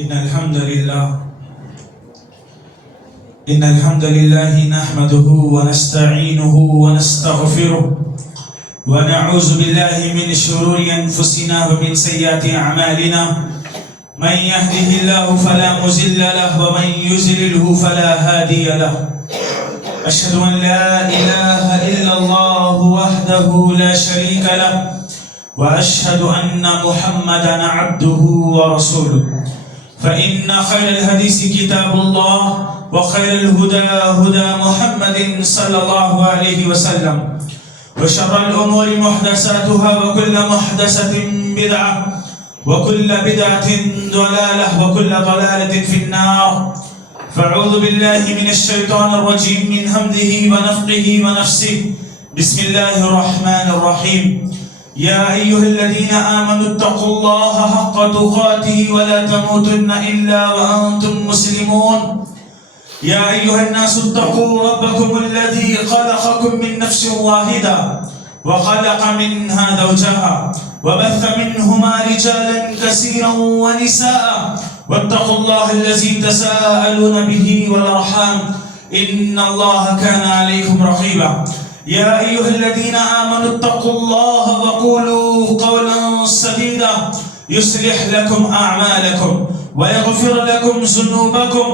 إن الحمد لله نحمده ونستعينه ونستغفره ونعوذ بالله من شرور أنفسنا ومن سيئات أعمالنا من يهده الله فلا مضل له ومن يضلل فلا هادي له أشهد أن لا إله إلا الله وحده لا شريك له وأشهد أن محمدا عبده ورسوله فإن خير الحديث كتاب الله وخير الهدى هدى محمد صلى الله عليه وسلم وشر الأمور محدثاتها وكل محدثة بدعة وكل بدعة ضلالة وكل ضلالة في النار فأعوذ بالله من الشيطان الرجيم من همزه ونفخه ونفسه بسم الله الرحمن الرحيم يا أيها الذين آمنوا اتقوا الله حق تقاته ولا تموتن إلا وأنتم مسلمون يا أيها الناس اتقوا ربكم الذي خلقكم من نفس واحدة وخلق منها زوجها وبث منهما رجالا كثيرا ونساء واتقوا الله الذي تساءلون به والأرحام إن الله كان عليكم رقيبا يا أيها الذين آمنوا اتقوا الله وقولوا قولا سديدا يصلح لكم أعمالكم ويغفر لكم ذنوبكم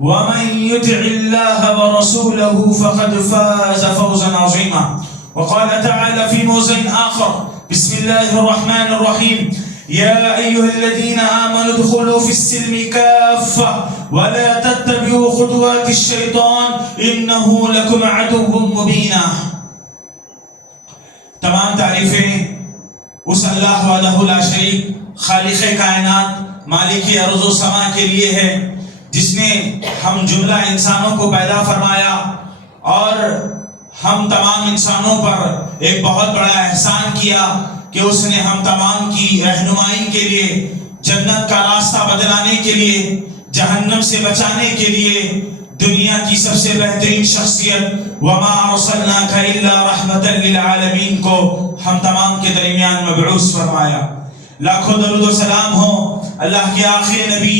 ومن يطع الله ورسوله فقد فاز فوزا عظيما وقال تعالى في موضع آخر بسم الله الرحمن الرحيم يا أيها الذين آمنوا ادخلوا في السلم كافة ولا تتبعوا خطوات الشيطان إنه لكم عدو مبين. تمام تعریفیں اس اللہ وحدہ لا شریک خالق کائنات مالک ارض و سما کے لیے ہے جس نے ہم جملہ انسانوں کو پیدا فرمایا اور ہم تمام انسانوں پر ایک بہت بڑا احسان کیا کہ اس نے ہم تمام کی رہنمائی کے لیے جنت کا راستہ بدلانے کے لیے جہنم سے بچانے کے لیے دنیا کی سب سے بہترین شخصیت وما ارسلناک الا رحمتا للعالمین کو ہم تمام کے درمیان مبعوث فرمایا. لاکھوں درود و سلام ہو اللہ کے آخری نبی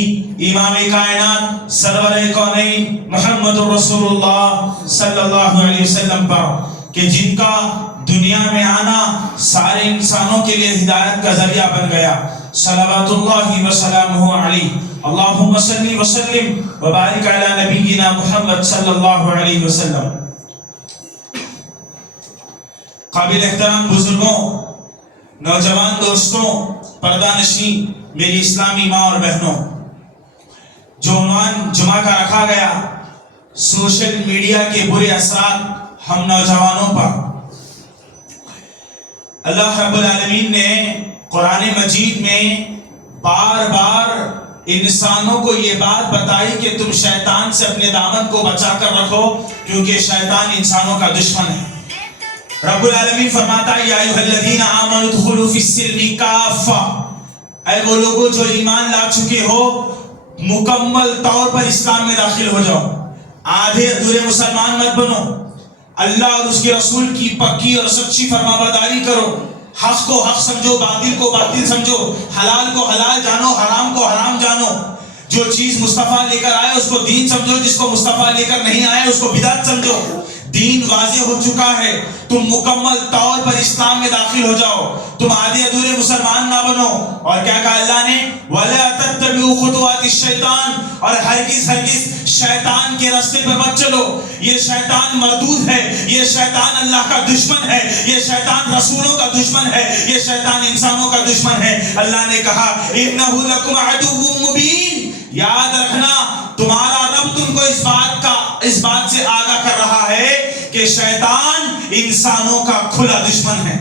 امام کائنات سرور کونین محمد رسول اللہ صلی اللہ علیہ وسلم پر کہ جن کا دنیا میں آنا سارے انسانوں کے لیے ہدایت کا ذریعہ بن گیا. صلوات اللہ وسلامہ علیہ اللہم صلی وسلم وبارک علی نبینا محمد صلی اللہ علیہ وسلم. قابل احترام بزرگوں، نوجوان دوستوں، پردہ نشین میری اسلامی ماں اور بہنوں، جو عنوان جمعہ کا رکھا گیا سوشل میڈیا کے برے اثرات ہم نوجوانوں پر، اللہ رب العالمین نے قرآن مجید میں بار بار انسانوں کو یہ بات بتائی کہ تم شیطان سے اپنے دامن کو بچا کر رکھو کیونکہ شیطان انسانوں کا دشمن ہے. رب العالمین فرماتا ہے یا ایھا الذین آمنوا ادخلوا فی السلم کافہ، اے وہ لوگوں جو ایمان لا چکے ہو مکمل طور پر اسلام میں داخل ہو جاؤ، آدھے ادھورے مسلمان مت بنو، اللہ اور اس کے رسول کی پکی اور سچی فرما برداری کرو، حق کو حق سمجھو، باطل کو باطل سمجھو، حلال کو حلال جانو، حرام کو حرام جانو. جو چیز مصطفیٰ لے کر آئے اس کو دین سمجھو، جس کو مصطفیٰ لے کر نہیں آئے اس کو بدعت سمجھو. دین واضح ہو چکا ہے، تم مکمل طور پر اسلام میں داخل ہو جاؤ، تم آدھے ادھورے مسلمان نہ بنو. اور کیا کہا اللہ نے؟ وَلَا تَتَّبِعُوا خُطُوَاتِ الشَّيْطَانِ، اور ہرگز ہرگز شیطان کے راستے پر مت چلو. یہ شیطان مردود ہے، یہ شیطان اللہ کا دشمن ہے، یہ شیطان رسولوں کا دشمن ہے، یہ شیطان انسانوں کا دشمن ہے. اللہ نے کہا إِنَّهُ لَكُمْ عَدُوٌّ مُبِينٌ، یاد رکھنا تمہارا رب تم کو اس بات سے آگاہ کر رہا ہے کہ شیطان انسانوں کا کھلا دشمن ہے.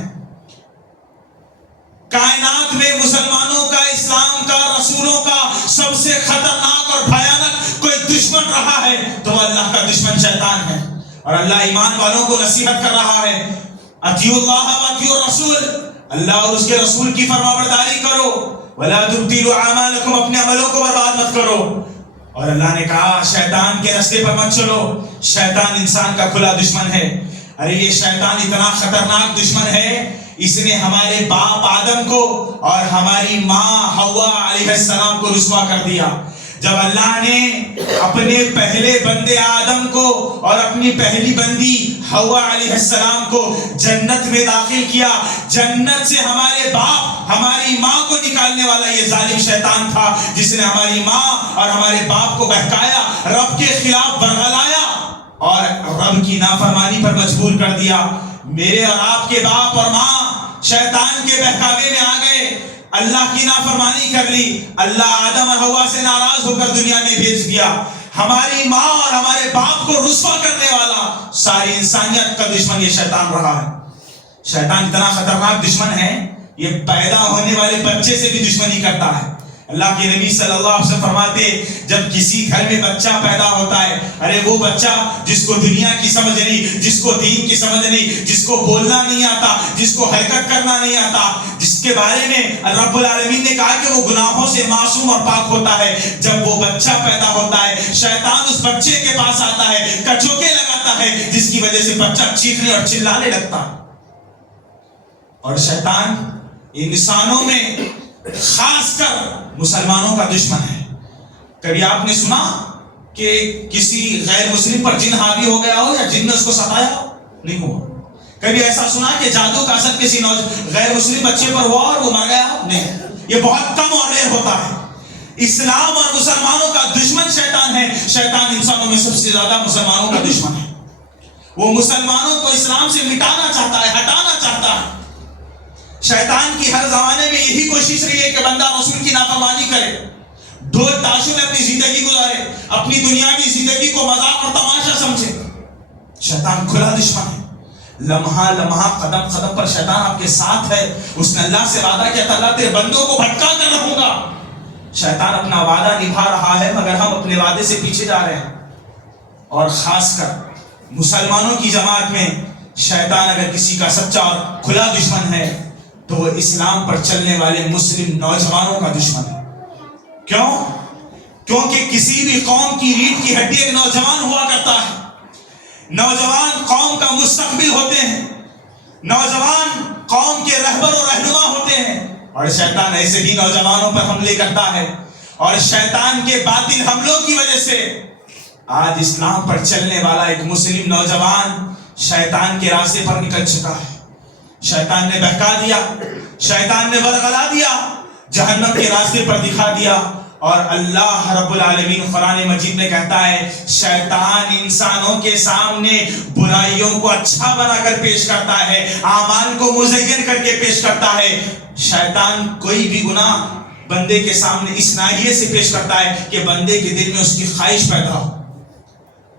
کائنات میں مسلمانوں کا، اسلام کا، رسولوں کا سب سے خطرناک اور بھیانک کوئی دشمن رہا ہے تو اللہ کا دشمن شیطان ہے. اور اللہ ایمان والوں کو نصیحت کر رہا ہے اطیعوا اللہ واطیعوا الرسول، اللہ اور اس کے رسول کی فرما برداری کرو، ولا تبطلوا اعمالکم، اپنے عملوں کو برباد مت کرو. اور اللہ نے کہا شیطان کے راستے پر مت چلو، شیطان انسان کا کھلا دشمن ہے. ارے یہ شیطان اتنا خطرناک دشمن ہے، اس نے ہمارے باپ آدم کو اور ہماری ماں حوا علیہ السلام کو رسوا کر دیا۔ جب اللہ نے اپنے پہلے بندے آدم کو اور اپنی پہلی بندی حوا علیہ السلام کو جنت میں داخل کیا، جنت سے ہمارے باپ ہماری ماں کو نکالنے والا یہ ظالم شیطان تھا، جس نے ہماری ماں اور ہمارے باپ کو بہکایا، رب کے خلاف برگلایا اور رب کی نافرمانی پر مجبور کر دیا۔ میرے اور آپ کے باپ اور ماں شیطان کے بہکاوے میں آ گئے، اللہ کی نافرمانی کر لی، اللہ آدم اور حوا سے ناراض ہو کر دنیا میں بھیج دیا۔ ہماری ماں اور ہمارے باپ کو رسوا کرنے والا ساری انسانیت کا دشمن یہ شیطان رہا ہے۔ شیطان اتنا خطرناک دشمن ہے، یہ پیدا ہونے والے بچے سے بھی دشمنی کرتا ہے۔ اللہ کے نبی صلی اللہ علیہ وسلم فرماتے جب کسی گھر میں بچہ پیدا ہوتا ہے، ارے وہ بچہ جس کو دنیا کی سمجھ نہیں، جس کو دین کی سمجھ نہیں، جس کو بولنا نہیں آتا، جس کو حرکت کرنا نہیں آتا، جس کے بارے میں رب العالمین نے کہا کہ وہ گناہوں سے معصوم اور پاک ہوتا ہے، جب وہ بچہ پیدا ہوتا ہے شیطان اس بچے کے پاس آتا ہے، کچوکے لگاتا ہے، جس کی وجہ سے بچہ چیخنے اور چلانے لگتا ہے۔ اور شیطان انسانوں میں خاص کر مسلمانوں کا دشمن ہے۔ کبھی آپ نے سنا کہ کسی غیر مسلم پر جن حاوی ہو گیا ہو یا جن نے اس کو ستایا ہو؟ نہیں ہوا۔ کبھی ایسا سنا کہ جادو کا اثر کسی غیر مسلم بچے پر ہوا اور وہ مر گیا ہو؟ نہیں، یہ بہت کم اور ریئر ہوتا ہے۔ اسلام اور مسلمانوں کا دشمن شیطان ہے۔ شیطان انسانوں میں سب سے زیادہ مسلمانوں کا دشمن ہے۔ وہ مسلمانوں کو اسلام سے مٹانا چاہتا ہے، ہٹانا چاہتا ہے۔ شیطان کی ہر زمانے میں یہی کوشش رہی ہے کہ بندہ رسول کی نافرمانی کرے، ڈھول تاشوں میں اپنی زندگی گزارے، اپنی دنیاوی زندگی کو مذاق اور تماشا سمجھے۔ شیطان کھلا دشمن ہے، لمحہ لمحہ قدم قدم پر شیطان آپ کے ساتھ ہے۔ اس نے اللہ سے وعدہ کیا تھا اللہ تیرے بندوں کو بھٹکا کر رہوں گا۔ شیطان اپنا وعدہ نبھا رہا ہے مگر ہم اپنے وعدے سے پیچھے جا رہے ہیں۔ اور خاص کر مسلمانوں کی جماعت میں شیطان اگر کسی کا سچا اور کھلا دشمن ہے تو وہ اسلام پر چلنے والے مسلم نوجوانوں کا دشمن ہے۔ کیوں؟ کیونکہ کسی بھی قوم کی ریڑھ کی ہڈی ایک نوجوان ہوا کرتا ہے۔ نوجوان قوم کا مستقبل ہوتے ہیں، نوجوان قوم کے رہبر اور رہنما ہوتے ہیں، اور شیطان ایسے ہی نوجوانوں پر حملے کرتا ہے۔ اور شیطان کے باطل حملوں کی وجہ سے آج اسلام پر چلنے والا ایک مسلم نوجوان شیطان کے راستے پر نکل چکا ہے۔ شیطان نے بہکا دیا، شیطان نے برگلا دیا، جہنم کے راستے پر دکھا دیا۔ اور اللہ رب العالمین قرآن مجید میں کہتا ہے شیطان انسانوں کے سامنے برائیوں کو اچھا بنا کر پیش کرتا ہے، اعمال کو مزین کر کے پیش کرتا ہے۔ شیطان کوئی بھی گناہ بندے کے سامنے اس ناحیے سے پیش کرتا ہے کہ بندے کے دل میں اس کی خواہش پیدا ہو۔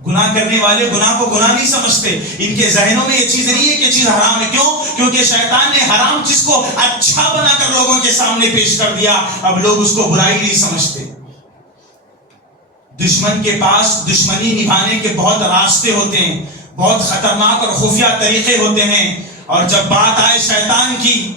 گناہ کرنے والے گناہ کو گناہ نہیں سمجھتے، ان کے ذہنوں میں یہ چیز نہیں ہے کہ چیز حرام ہے۔ کیوں؟ کیونکہ شیطان نے حرام چیز کو اچھا بنا کر لوگوں کے سامنے پیش کر دیا، اب لوگ اس کو برائی نہیں سمجھتے۔ دشمن کے پاس دشمنی نبھانے کے بہت راستے ہوتے ہیں، بہت خطرناک اور خفیہ طریقے ہوتے ہیں، اور جب بات آئے شیطان کی،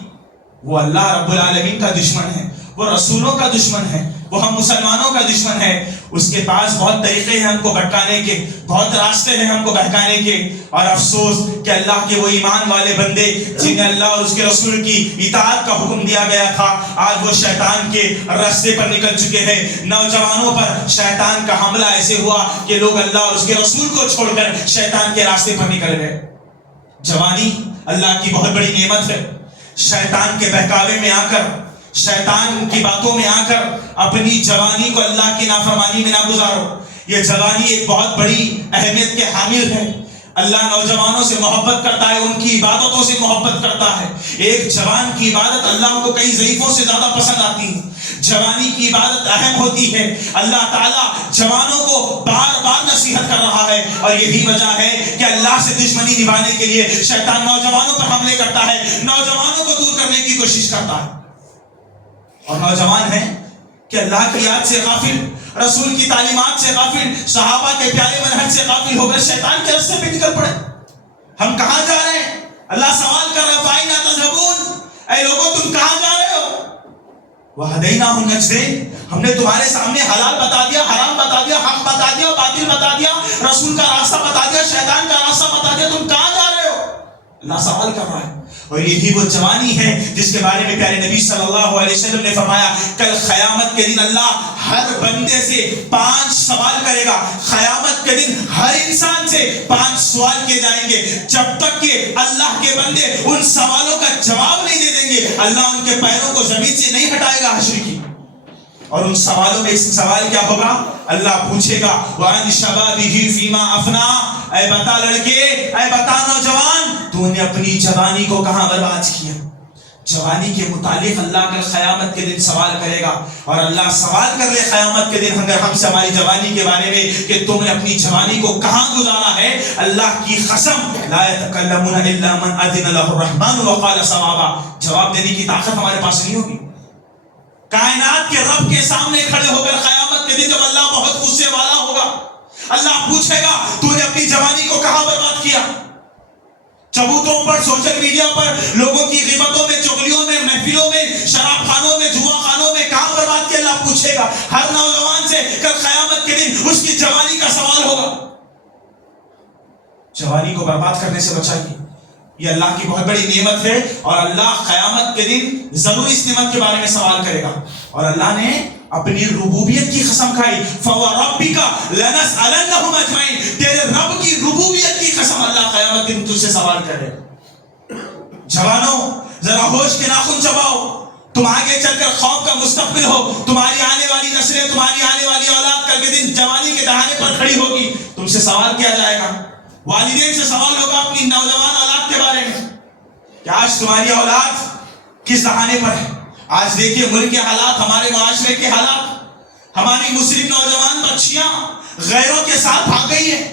وہ اللہ رب العالمین کا دشمن ہے، وہ رسولوں کا دشمن ہے، وہ ہم مسلمانوں کا دشمن ہے۔ اس کے پاس بہت طریقے ہیں ہم کو بھٹکانے کے، بہت راستے ہیں ہم کو بہکانے کے، اور افسوس کہ اللہ کے وہ ایمان والے بندے جنہیں اللہ اور اس کے رسول کی اطاعت کا حکم دیا گیا تھا، آج وہ شیطان کے راستے پر نکل چکے ہیں۔ نوجوانوں پر شیطان کا حملہ ایسے ہوا کہ لوگ اللہ اور اس کے رسول کو چھوڑ کر شیطان کے راستے پر نکل گئے۔ جوانی اللہ کی بہت بڑی نعمت ہے۔ شیطان کے بہکاوے میں آ کر، شیطان کی باتوں میں آ کر اپنی جوانی کو اللہ کی نافرمانی میں نہ گزارو۔ یہ جوانی ایک بہت بڑی اہمیت کے حامل ہے۔ اللہ نوجوانوں سے محبت کرتا ہے، ان کی عبادتوں سے محبت کرتا ہے۔ ایک جوان کی عبادت اللہ کو کئی ضعیفوں سے زیادہ پسند آتی ہے۔ جوانی کی عبادت اہم ہوتی ہے۔ اللہ تعالیٰ جوانوں کو بار بار نصیحت کر رہا ہے، اور یہی وجہ ہے کہ اللہ سے دشمنی نبھانے کے لیے شیطان نوجوانوں پر حملے کرتا ہے، نوجوانوں کو دور کرنے کی کوشش کرتا ہے۔ اور نوجوان ہیں کہ اللہ کی یاد سے غافل، رسول کی تعلیمات سے غافل، صحابہ کے پیارے منہج سے غافل ہو کر شیطان کے راستے پہ نکل پڑے۔ ہم کہاں جا رہے ہیں؟ اللہ سوال کر رہا ہے فَأَيْنَ تَذْهَبُونَ، اے لوگوں تم کہاں جا رہے ہو؟ وَهَدَيْنَاهُ النَّجْدَيْنِ، ہم نے تمہارے سامنے حلال بتا دیا، حرام بتا دیا، حق بتا دیا، باطل بتا دیا، رسول کا راستہ بتا دیا، شیطان کا راستہ بتا دیا، تم کہاں جا رہے ہو؟ اللہ سوال کر رہا ہے. اور یہی وہ جوانی ہے جس کے بارے میں پیارے نبی صلی اللہ علیہ وسلم نے فرمایا کل قیامت کے دن اللہ ہر بندے سے 5 سوال کرے گا. قیامت کے دن ہر انسان سے 5 سوال کیے جائیں گے. جب تک کہ اللہ کے بندے ان سوالوں کا جواب نہیں دے دیں گے اللہ ان کے پیروں کو زمین سے نہیں ہٹائے گا حشر کی. اور ان سوالوں میں ایک سوال کیا ہوگا؟ اللہ پوچھے گا وَعَنِ شَبَابِهِ فِيمَا أَفْنَا، اے بتا لڑکے، اے بتا نوجوان، تو نے اپنی جوانی کو کہاں برباد کیا؟ جوانی کے متعلق اللہ کل قیامت کے دن سوال کرے گا. اور اللہ سوال کر لے قیامت کے دن اگر ہم سے ہماری جوانی کے بارے میں کہ تم نے اپنی جوانی کو کہاں گزارا ہے، اللہ کی قسم لا يتكلمون الا من اذن له الرحمن وقال صوابا، جواب دینے کی طاقت ہمارے پاس نہیں ہوگی. کائنات کے رب کے سامنے کھڑے ہو کر قیامت کے دن جب اللہ بہت غصے والا ہوگا، اللہ پوچھے گا تو نے اپنی جوانی کو کہاں برباد کیا؟ چبوتوں پر، سوشل میڈیا پر، لوگوں کی غیبتوں میں، چغلیوں میں، محفلوں میں، شراب خانوں میں، جوا خانوں میں کہاں برباد کیا؟ اللہ پوچھے گا. ہر نوجوان سے کل قیامت کے دن اس کی جوانی کا سوال ہوگا. جوانی کو برباد کرنے سے بچائیے، یہ اللہ کی بہت بڑی نعمت ہے. اور اللہ قیامت کے دن ضرور اس نعمت کے بارے میں سوال کرے گا. اور اللہ نے اپنی ربوبیت کی قسم کھائی فَوَرَبِّكَ لَنَسْأَلَنَّهُمْ أَجْمَعِينَ، تیرے رب کی ربوبیت کی قسم اللہ قیامت کے دن تجھ سے سوال کرے. جوانوں ذرا ہوش کے ناخن چباؤ، تم آگے چل کر خوف کا مستقبل ہو. تمہاری آنے والی نسلیں، تمہاری آنے والی اولاد کل کے دن جوانی کے دہانے پر کھڑی ہوگی. تم سے سوال کیا جائے گا، والدین سے سوال ہوگا اپنی نوجوان اولاد کے بارے میں کہ آج تمہاری اولاد کس دہانے پر ہے. آج دیکھیے ملک کے حالات، ہمارے معاشرے کے حالات، ہماری مسلم نوجوان بچیاں غیروں کے ساتھ بھاگ گئی ہیں.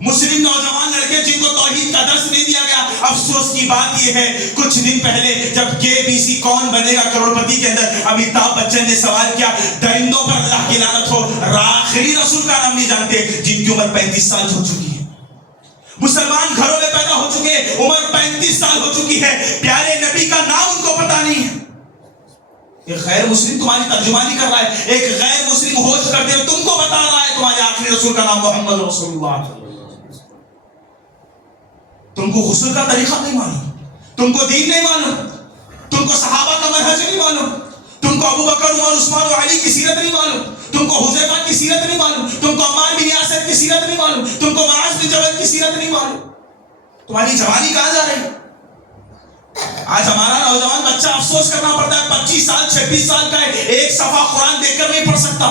مسلم نوجوان لڑکے جن کو توحید کا درس نہیں دیا گیا. افسوس کی بات یہ ہے کچھ دن پہلے جب KBC کون بنے گا کروڑپتی کے اندر امیتابھ بچن نے سوال کیا درندوں پر اللہ کی لعنت ہو، آخری رسول کا نام نہیں جانتے جن کی عمر 35 سال ہو چکی ہے. مسلمان گھروں میں پیدا ہو چکے، عمر 35 سال ہو چکی ہے، پیارے نبی کا نام ان کو پتا نہیں ہے. ایک غیر مسلم تمہاری ترجمانی کر رہا ہے، ایک غیر مسلم ہوش کرتے ہوئے تم کو بتا رہا ہے تمہارے آخری رسول کا نام محمد رسول اللہ. تم کو غسل کا طریقہ نہیں معلوم، تم کو دین نہیں معلوم، تم کو صحابہ کا منہج نہیں معلوم، تم کو ابو بکر، عمر، عثمان اور علی کی سیرت نہیں معلوم، تم کو حذیفہ کی سیرت نہیں معلوم، تم کو عمار بن یاسر کی سیرت نہیں معلوم، تم کو معاذ بن جبل کی سیرت نہیں معلوم. تمہاری جوانی کہاں جا رہی ہے؟ آج ہمارا نوجوان بچہ افسوس کرنا پڑتا ہے 25 سال 26 سال کا ہے، ایک صفحہ قرآن دیکھ کر نہیں پڑھ سکتا.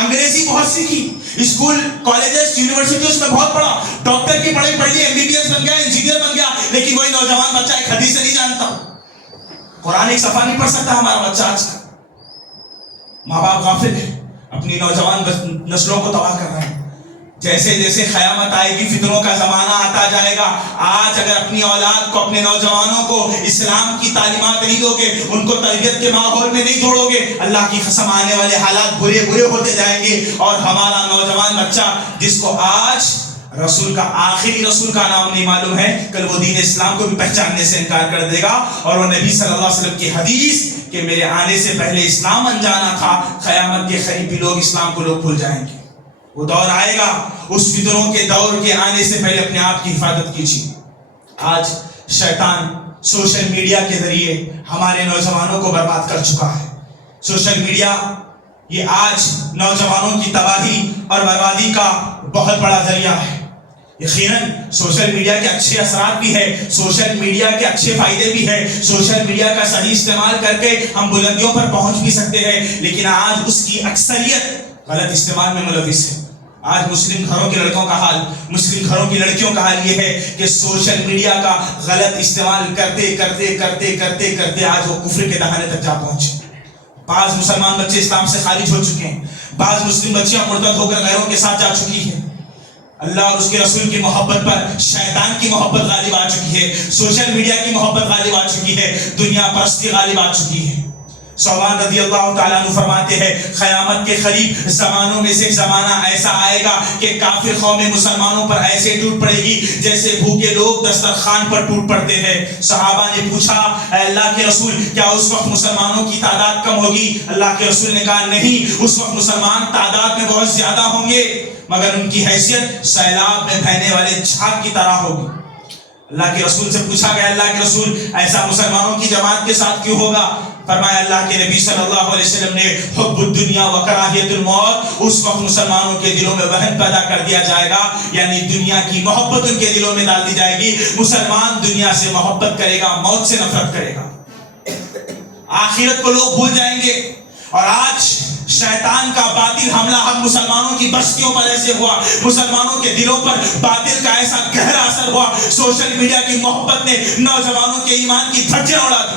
انگریزی بہت سیکھی، اسکول کالجز یونیورسٹیز میں بہت پڑھا، ڈاکٹر کی پڑھائی پڑھ لی، MBBS بن گیا، انجینئر بن گیا، لیکن وہی نوجوان بچہ ایک حدیث سے نہیں جانتا، قرآن ایک صفحہ نہیں پڑھ سکتا. ہمارا بچہ آج کا ماں باپ غافل ہے، اپنی نوجوان نسلوں کو تباہ کر رہے ہیں. جیسے جیسے قیامت آئے گی فتنوں کا زمانہ آتا جائے گا. آج اگر اپنی اولاد کو، اپنے نوجوانوں کو اسلام کی تعلیمات نہیں دو گے، ان کو تربیت کے ماحول میں نہیں جوڑو گے، اللہ کی قسم آنے والے حالات برے برے ہوتے جائیں گے. اور ہمارا نوجوان بچہ جس کو آج رسول کا آخری رسول کا نام نہیں معلوم ہے، کل وہ دین اسلام کو بھی پہچاننے سے انکار کر دے گا. اور وہ نبی صلی اللہ علیہ وسلم کی حدیث کہ میرے آنے سے پہلے اسلام انجانا تھا، قیامت کے قریب بھی لوگ اسلام کو لوگ بھول جائیں گے. وہ دور آئے گا، اس فتنوں کے دور کے آنے سے پہلے اپنے آپ کی حفاظت کیجیے. آج شیطان سوشل میڈیا کے ذریعے ہمارے نوجوانوں کو برباد کر چکا ہے. سوشل میڈیا یہ آج نوجوانوں کی تباہی اور بربادی کا بہت بڑا ذریعہ ہے. یقیناً سوشل میڈیا کے اچھے اثرات بھی ہے، سوشل میڈیا کے اچھے فائدے بھی ہے، سوشل میڈیا کا صحیح استعمال کر کے ہم بلندیوں پر پہنچ بھی سکتے ہیں، لیکن آج اس کی اکثریت غلط استعمال میں ملوث ہے. آج مسلم گھروں کے لڑکوں کا حال، مسلم گھروں کی لڑکیوں کا حال یہ ہے کہ سوشل میڈیا کا غلط استعمال کرتے کرتے کرتے کرتے کرتے آج وہ کفر کے دہانے تک جا پہنچے. بعض مسلمان بچے اسلام سے خارج ہو چکے ہیں، بعض مسلم بچیاں مرتد ہو کر غیروں کے ساتھ جا چکی ہیں. اللہ اور اس کے رسول کی محبت پر شیطان کی محبت غالب آ چکی ہے، سوشل میڈیا کی محبت غالب آ چکی ہے، دنیا پرستی غالب آ چکی ہے. ثوبان رضی اللہ تعالیٰ عنہ فرماتے ہیں قیامت کے قریب زمانوں میں سے ایک زمانہ ایسا آئے گا کہ کافر قوم مسلمانوں پر ایسے ٹوٹ پڑے گی جیسے بھوکے لوگ دسترخوان پر ٹوٹ پڑتے ہیں. صحابہ نے پوچھا اے اللہ کے رسول کیا اس وقت مسلمانوں کی تعداد کم ہوگی؟ اللہ کے رسول نے کہا نہیں، اس وقت مسلمان تعداد میں بہت زیادہ ہوں گے مگر ان کی حیثیت سیلاب میں بہنے والے جھاگ کی طرح ہوگی. اللہ کے رسول سے پوچھا گیا اللہ کے رسول ایسا مسلمانوں کی جماعت کے ساتھ کیوں ہوگا؟ فرمایا اللہ کے نبی صلی اللہ علیہ وسلم نے حب الدنیا و کراہیت الموت، اس وقت مسلمانوں کے دلوں میں وہن پیدا کر دیا جائے گا، یعنی دنیا کی محبت ان کے دلوں میں ڈال دی جائے گی. مسلمان دنیا سے محبت کرے گا، موت سے نفرت کرے گا، آخرت کو لوگ بھول جائیں گے. اور آج شیطان کا باطل حملہ ہم مسلمانوں کی بستیوں پر ایسے ہوا، مسلمانوں کے دلوں پر باطل کا ایسا گہرا اثر ہوا، سوشل میڈیا کی محبت نے نوجوانوں کے ایمان کی دھجیاں اڑا دی.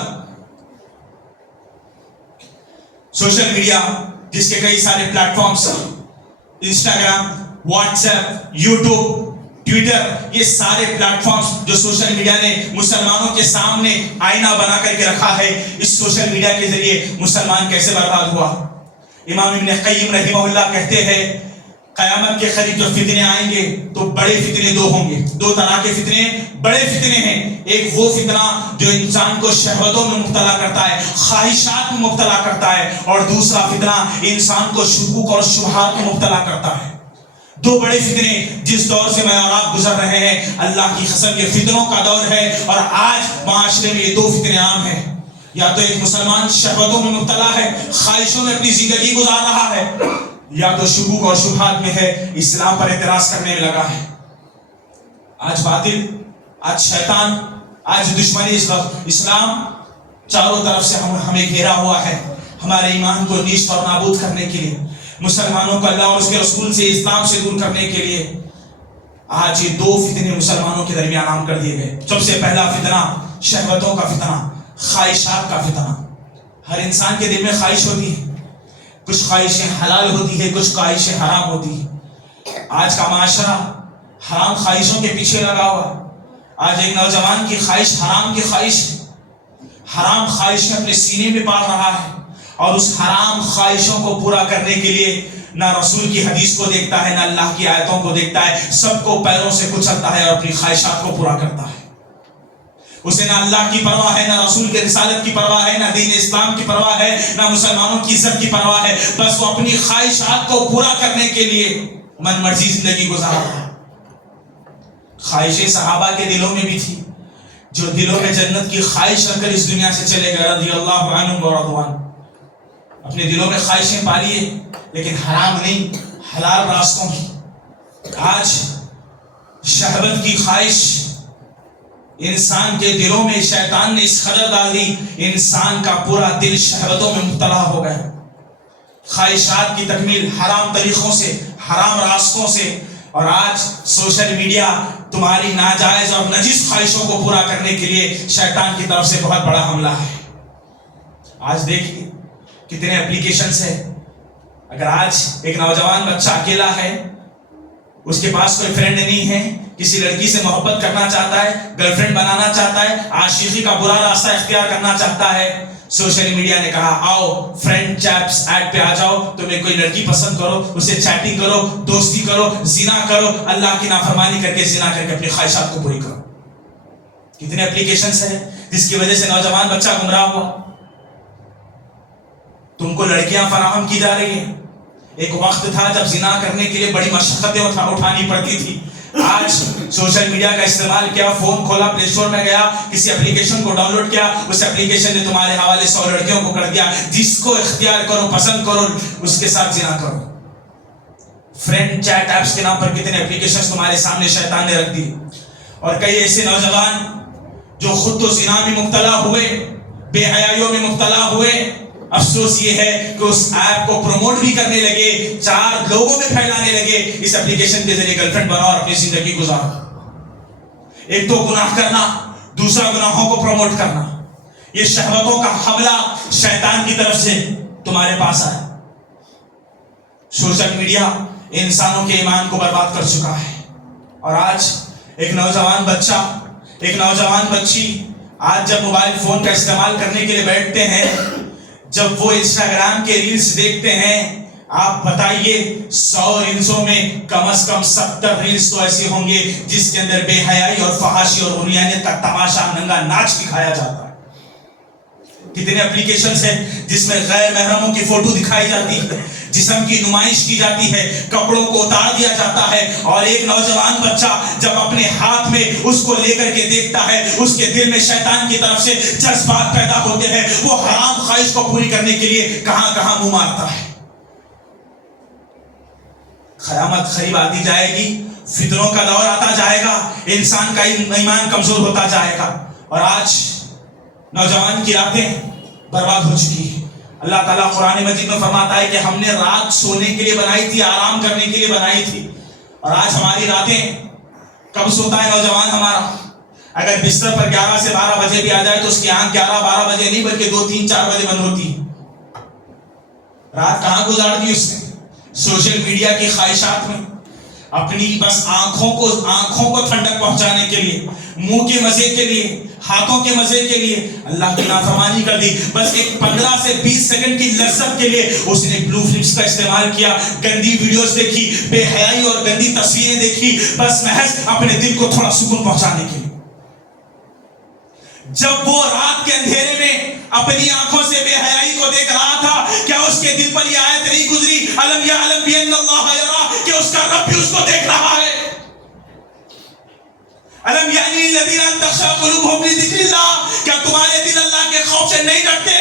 سوشل میڈیا جس کے کئی سارے platforms, Instagram, WhatsApp, YouTube, Twitter, یہ سارے پلیٹ فارمز جو سوشل میڈیا نے مسلمانوں کے سامنے آئینہ بنا کر کے رکھا ہے، اس سوشل میڈیا کے ذریعے مسلمان کیسے برباد ہوا. امام ابن قیم رحمہ اللہ کہتے ہیں قیامت کے قریب جو فتنے آئیں گے تو بڑے فتنے دو ہوں گے. دو طرح کے فتنے بڑے فتنے ہیں. ایک وہ فتنہ جو انسان کو شہوتوں میں مبتلا کرتا ہے، خواہشات میں مبتلا کرتا ہے، اور دوسرا فتنہ انسان کو شکوک اور شبہات میں مبتلا کرتا ہے. دو بڑے فتنے جس دور سے میں اور آپ گزر رہے ہیں، اللہ کی قسم یہ فتنوں کا دور ہے. اور آج معاشرے میں یہ دو فتنے عام ہیں. یا تو ایک مسلمان شہوتوں میں مبتلا ہے، خواہشوں میں اپنی زندگی گزار رہا ہے، یا تو شکوک اور شبہات میں ہے، اسلام پر اعتراض کرنے میں لگا ہے. آج باطل، آج شیطان، آج دشمنی اسلام چاروں طرف سے ہمیں گھیرا ہوا ہے، ہمارے ایمان کو نیست اور نابود کرنے کے لیے، مسلمانوں کو اللہ اور اس کے رسول سے، اسلام سے دور کرنے کے لیے. آج یہ دو فتنے مسلمانوں کے درمیان عام کر دیے گئے. سب سے پہلا فتنہ شہوتوں کا فتنہ، خواہشات کا فتنہ. ہر انسان کے دل میں خواہش ہوتی ہے، کچھ خواہشیں حلال ہوتی ہے، کچھ خواہشیں حرام ہوتی ہے. آج کا معاشرہ حرام خواہشوں کے پیچھے لگا ہوا. آج ایک نوجوان کی خواہش حرام کی خواہش، حرام خواہشیں اپنے سینے میں پال رہا ہے، اور اس حرام خواہشوں کو پورا کرنے کے لیے نہ رسول کی حدیث کو دیکھتا ہے، نہ اللہ کی آیتوں کو دیکھتا ہے، سب کو پیروں سے کچلتا ہے اور اپنی خواہشات کو پورا کرتا ہے. اسے نہ اللہ کی پرواہ ہے، نہ رسول کے رسالت کی پرواہ ہے، نہ دین اسلام کی پرواہ ہے، نہ مسلمانوں کی عزت کی پرواہ ہے. بس وہ اپنی خواہشات کو پورا کرنے کے لیے من مرضی زندگی گزار رہا ہے. خواہشیں صحابہ کے دلوں میں بھی تھی، جو دلوں میں جنت کی خواہش رکھ کر اس دنیا سے چلے گئے رضی اللہ عنہم ورضوان. اپنے دلوں میں خواہشیں پالیے، لیکن حرام نہیں، حلال راستوں کی. آج شہوت کی خواہش انسان کے دلوں میں شیطان نے اس قدر ڈال دی، انسان کا پورا دل شہوتوں میں مبتلا ہو گیا. خواہشات کی تکمیل حرام طریقوں سے، حرام راستوں سے. اور آج سوشل میڈیا تمہاری ناجائز اور نجس خواہشوں کو پورا کرنے کے لیے شیطان کی طرف سے بہت بڑا حملہ ہے. آج دیکھیے کتنے اپلیکیشنز ہیں. اگر آج ایک نوجوان بچہ اکیلا ہے، اس کے پاس کوئی فرینڈ نہیں ہے، کسی لڑکی سے محبت کرنا چاہتا ہے، گرل فرینڈ بنانا چاہتا ہے، عاشقی کا برا راستہ اختیار کرنا چاہتا ہے، سوشل میڈیا نے کہا آؤ فرینڈ چیٹس ایپ پہ آ جاؤ، تمہیں کوئی لڑکی پسند کرو، اسے چیٹنگ کرو، دوستی کرو، زنا کرو، اللہ کی نافرمانی کر کے زنا کر کے اپنی خواہشات کو پوری کرو. کتنے اپلیکیشنز ہیں جس کی وجہ سے نوجوان بچہ گمراہ ہوا. تم کو لڑکیاں فراہم کی جا رہی ہیں. ایک وقت تھا جب زنا کرنے کے لیے بڑی مشقتیں اٹھانی پڑتی تھی. آج سوشل میڈیا کا استعمال کیا، فون کھولا، پلے اسٹور میں گیا، کسی اپلیکیشن کو ڈاؤن لوڈ کیا، اس اپلیکیشن نے تمہارے حوالے 100 لڑکیوں کو کر دیا. جس کو اختیار کرو، پسند کرو، اس کے ساتھ زنا کرو. فرینڈ چیٹ ایپس کے نام پر کتنے اپلیکیشن تمہارے سامنے شیطان نے رکھ دی. اور کئی ایسے نوجوان جو خود تو زنا میں مبتلا ہوئے، بے حیائیوں میں مبتلا ہوئے، افسوس یہ ہے کہ اس ایپ کو پروموٹ بھی کرنے لگے، 4 لوگوں میں پھیلانے لگے، اس اپلیکیشن کے ذریعے گرل فرینڈ بناؤ اور اپنی زندگی گزارو. ایک تو گناہ کرنا، دوسرا گناہوں کو پروموٹ کرنا. یہ شہوتوں کا حملہ شیطان کی طرف سے تمہارے پاس آیا. سوشل میڈیا انسانوں کے ایمان کو برباد کر چکا ہے. اور آج ایک نوجوان بچہ، ایک نوجوان بچی آج جب موبائل فون کا استعمال کرنے کے لیے بیٹھتے ہیں، جب وہ انسٹاگرام کے ریلز دیکھتے ہیں، آپ بتائیے 100 ریلزوں میں کم از کم 70 ریلز تو ایسے ہوں گے جس کے اندر بے حیائی اور فحاشی اور عریانیت کا تماشا، ننگا ناچ دکھایا جاتا ہے. کتنے اپلیکیشنز ہیں جس میں غیر محرموں کی فوٹو دکھائی جاتی ہے، جسم کی نمائش کی جاتی ہے، کپڑوں کو اتار دیا جاتا ہے، اور ایک نوجوان بچہ جب اپنے ہاتھ میں اس کو لے کر کے دیکھتا ہے، اس کے دل میں شیطان کی طرف سے جذبات پیدا ہوتے ہیں، وہ حرام خواہش کو پوری کرنے کے لیے کہاں کہاں منہ مارتا ہے۔ قیامت قریب آتی جائے گی، فتنوں کا دور آتا جائے گا، انسان کا ایمان کمزور ہوتا جائے گا، اور آج نوجوان کی راتیں برباد ہو چکی ہے۔ اللہ تعالیٰ قرآن مجید میں فرماتا ہے کہ ہم نے رات سونے کے لیے بنائی تھی، آرام کرنے کے لیے بنائی تھی، اور آج ہماری راتیں کب سوتا ہے نوجوان ہمارا؟ اگر بستر پر 11 سے 12 بجے بھی آ جائے تو اس کی آنکھ 11-12 بجے نہیں بلکہ 2-3-4 بجے بند ہوتی ہے۔ رات کہاں گزار دی اس نے؟ سوشل میڈیا کی خواہشات میں، اپنی بس آنکھوں کو ٹھنڈک پہنچانے کے لیے، منہ کے مزے کے لیے، ہاتھوں کے مزے کے لیے اللہ کی نافرمانی کر دی۔ بس ایک 15 سے 20 سیکنڈ کی لذت کے لیے اس نے بلو فلمز کا استعمال کیا، گندی ویڈیوز دیکھی، بے حیائی اور گندی تصویریں دیکھی، بس محض اپنے دل کو تھوڑا سکون پہنچانے کے لیے۔ جب وہ رات کے اندھیرے میں اپنی آنکھوں سے بے حیائی کو دیکھ رہا تھا، کیا اس کے دل پر یہ آیت نہیں گزری، الم یعلم بان اللہ یرا، کہ اس کا رب بھی اس کو دیکھ رہا ہے؟ الم یعنی الذین ان تخشع قلوبهم لذکر اللہ، کیا تمہارے دل اللہ کے خوف سے نہیں ڈرتے؟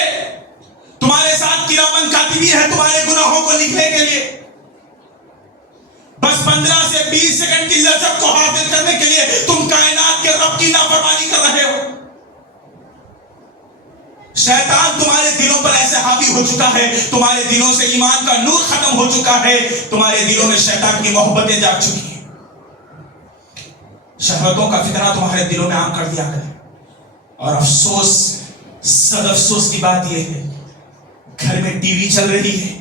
تمہارے ساتھ کرامن کاتبین ہے تمہارے گناہوں کو لکھنے کے لیے۔ بس 15 سے 20 سیکنڈ کی لذت کو حاصل کرنے کے لیے تم کائنات کے رب کی نافرمانی کر رہے ہو۔ شیطان تمہارے دلوں پر ایسے حاوی ہو چکا ہے، تمہارے دلوں سے ایمان کا نور ختم ہو چکا ہے، تمہارے دلوں میں شیطان کی محبتیں جاگ چکی ہیں۔ شہوتوں کا فتنہ تمہارے دلوں میں عام کر دیا گیا، اور افسوس، صد افسوس کی بات یہ ہے، گھر میں ٹی وی چل رہی ہے،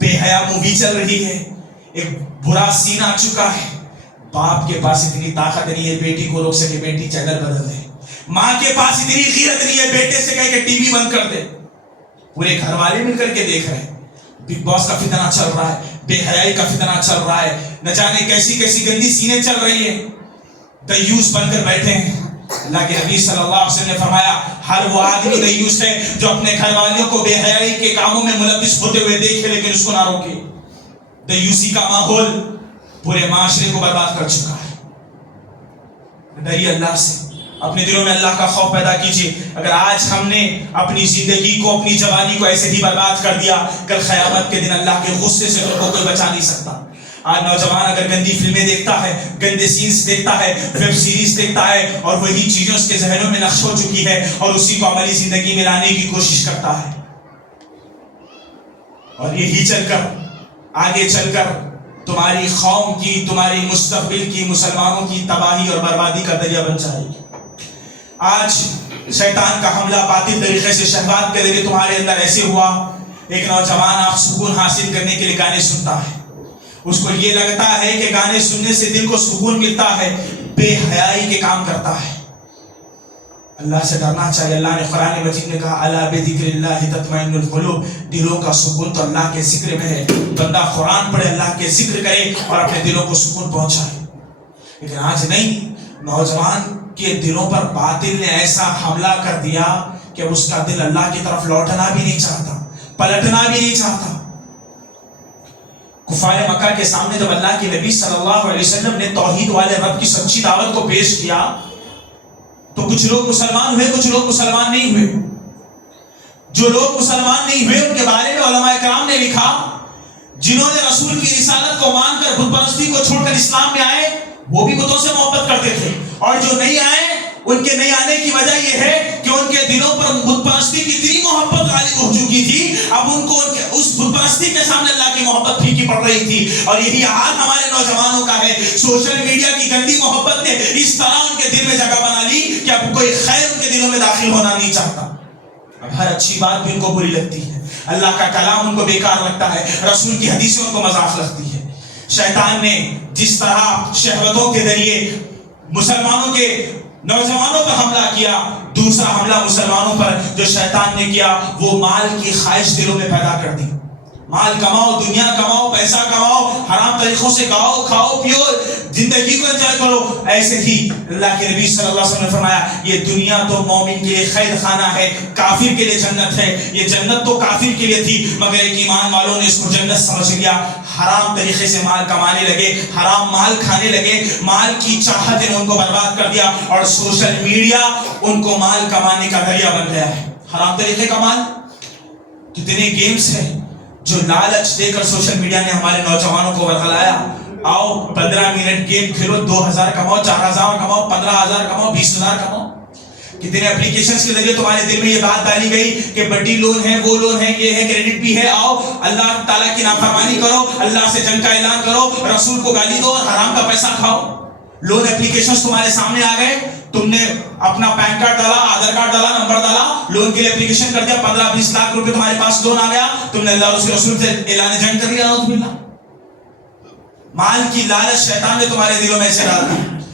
بے حیا مووی چل رہی ہے، ایک برا سین آ چکا ہے، باپ کے پاس اتنی طاقت نہیں ہے بیٹی کو روک سکے بیٹی چینل بدل دے، ماں کے پاس اتنی غیرت نہیں ہے بیٹے سے کہے کہ ٹی وی بند کر دے، پورے گھر والے مل کر کے دیکھ رہے ہیں، بگ باس کا فتنہ چل رہا ہے، بے حیائی کا فتنہ چل رہا ہے، نہ جانے کیسی کیسی گندی سینیں چل رہی ہیں، دیوس بن کر بیٹھے ہیں۔ اللہ کے نبی صلی اللہ علیہ وسلم نے فرمایا ہر وہ آدمی دیوس ہے جو اپنے گھر والیوں کو بے حیائی کے کاموں میں ملوث ہوتے ہوئے دیکھے لیکن اس کو نہ روکے۔ دیوسی کا ماحول پورے معاشرے کو برباد کر چکا ہے۔ ڈریے اللہ سے، اپنے دلوں میں اللہ کا خوف پیدا کیجیے۔ اگر آج ہم نے اپنی زندگی کو، اپنی جوانی کو ایسے ہی برباد کر دیا، کل قیامت کے دن اللہ کے غصے سے تو کوئی بچا نہیں سکتا۔ آج نوجوان اگر گندی فلمیں دیکھتا ہے، گندے سینز دیکھتا ہے، ویب سیریز دیکھتا ہے، اور وہی چیزیں اس کے ذہنوں میں نقش ہو چکی ہے اور اسی کو عملی زندگی میں لانے کی کوشش کرتا ہے، اور یہی چل کر آگے چل کر تمہاری قوم کی، تمہاری مستقبل کی، مسلمانوں کی تباہی اور بربادی کا ذریعہ بن جائے گی۔ آج شیطان کا حملہ باطل طریقے سے شہوات کے ذریعے تمہارے اندر ایسے ہوا، ایک نوجوان آپ سکون حاصل کرنے کے لیے گانے سنتا ہے، اس کو یہ لگتا ہے کہ گانے سننے سے دل کو سکون ملتا ہے، بے حیائی کے کام کرتا ہے۔ اللہ سے ڈرنا چاہیے۔ اللہ نے قرآن مجید میں کہا الا بذکر اللہ تطمئن القلوب، دلوں کا سکون تو اللہ کے ذکر میں ہے۔ بندہ قرآن پڑھے، اللہ کے ذکر کرے اور اپنے دلوں کو سکون پہنچائے، لیکن آج نہیں۔ نوجوان کے دلوں پر باطل نے ایسا حملہ کر دیا کہ اس کا دل اللہ کی طرف لوٹنا بھی نہیں چاہتا، پلٹنا بھی نہیں چاہتا۔ کفار مکہ کے سامنے جب اللہ کے نبی صلی اللہ علیہ وسلم نے توحید والے رب کی سچی دعوت کو پیش کیا تو کچھ لوگ مسلمان ہوئے، کچھ لوگ مسلمان نہیں ہوئے۔ جو لوگ مسلمان نہیں ہوئے ان کے بارے میں علماء کرام نے لکھا، جنہوں نے رسول کی رسالت کو مان کر بت پرستی کو چھوڑ کر اسلام میں آئے وہ بھی بتوں سے محبت کرتے تھے، اور جو نہیں آئے ان کے نہیں آنے کی وجہ یہ ہے کہ ان کے دلوں پر بت پرستی کی اتنی محبت غالب ہو چکی تھی، اب ان کو اس بت پرستی کے سامنے اللہ کی محبت پھیکی پڑ رہی تھی۔ اور یہی حال ہمارے نوجوانوں کا ہے۔ سوشل میڈیا کی گندی محبت نے اس طرح ان کے دل میں جگہ بنا لی کہ اب کوئی خیر ان کے دلوں میں داخل ہونا نہیں چاہتا، اب ہر اچھی بات بھی ان کو بری لگتی ہے، اللہ کا کلام ان کو بیکار لگتا ہے، رسول کی حدیثیں ان کو مذاق لگتی ہے۔ شیطان نے جس طرح شہوتوں کے ذریعے مسلمانوں کے نوجوانوں پر حملہ کیا، دوسرا حملہ مسلمانوں پر جو شیطان نے کیا وہ مال کی خواہش دلوں میں پیدا کر دی۔ مال کماؤ، دنیا کماؤ، پیسہ کماؤ، حرام طریقوں سے کھاؤ، کھاؤ پیو، زندگی کو انجوائے کرو. ایسے ہی اللہ کے نبی صلی اللہ علیہ وسلم نے فرمایا یہ دنیا تو مومن کے لیے قید خانہ ہے، کافر کے لیے جنت ہے. یہ جنت تو کافر کے لیے تھی مگر ایک ایمان والوں نے اس کو جنت سمجھ لیا. حرام طریقے سے مال کمانے لگے، حرام مال کھانے لگے، مال کی چاہت نے ان کو برباد کر دیا اور سوشل میڈیا ان کو مال کمانے کا ذریعہ بن گیا ہے. حرام طریقے کا مال. کتنے گیمز ہیں جو لالچ دے کر سوشل میڈیا نے ہمارے نوجوانوں کو ورغلایا. آؤ 15 منٹ گیم کھیلو، 2000 کماؤ، 4000 کماؤ، 15000 کماؤ، 20000 کماؤ. کتنے اپلیکیشنز کے ذریعے تمہارے دل میں یہ بات ڈالی گئی کہ بڑی لون ہے، وہ لون ہے، یہ ہے، کریڈٹ بھی ہے. آؤ اللہ تعالیٰ کی نافرمانی کرو، اللہ سے جنگ کا اعلان کرو، رسول کو گالی دو اور حرام کا پیسہ کھاؤ. لون اپلیکیشنز تمہارے سامنے آ گئے، تم نے اپنا پین کارڈ ڈالا، آدھار کارڈ ڈالا، نمبر ڈالا، لون کے لیے اپلیکیشن کر دیا، 15-20 لاکھ روپے تمہارے پاس لون آ گیا، تم نے اللہ اور اس کے رسول سے اعلان جنگ کر لیا. نعوذ باللہ. مال کی لالچ شیطان نے تمہارے دلوں میں ایسے ڈال دی.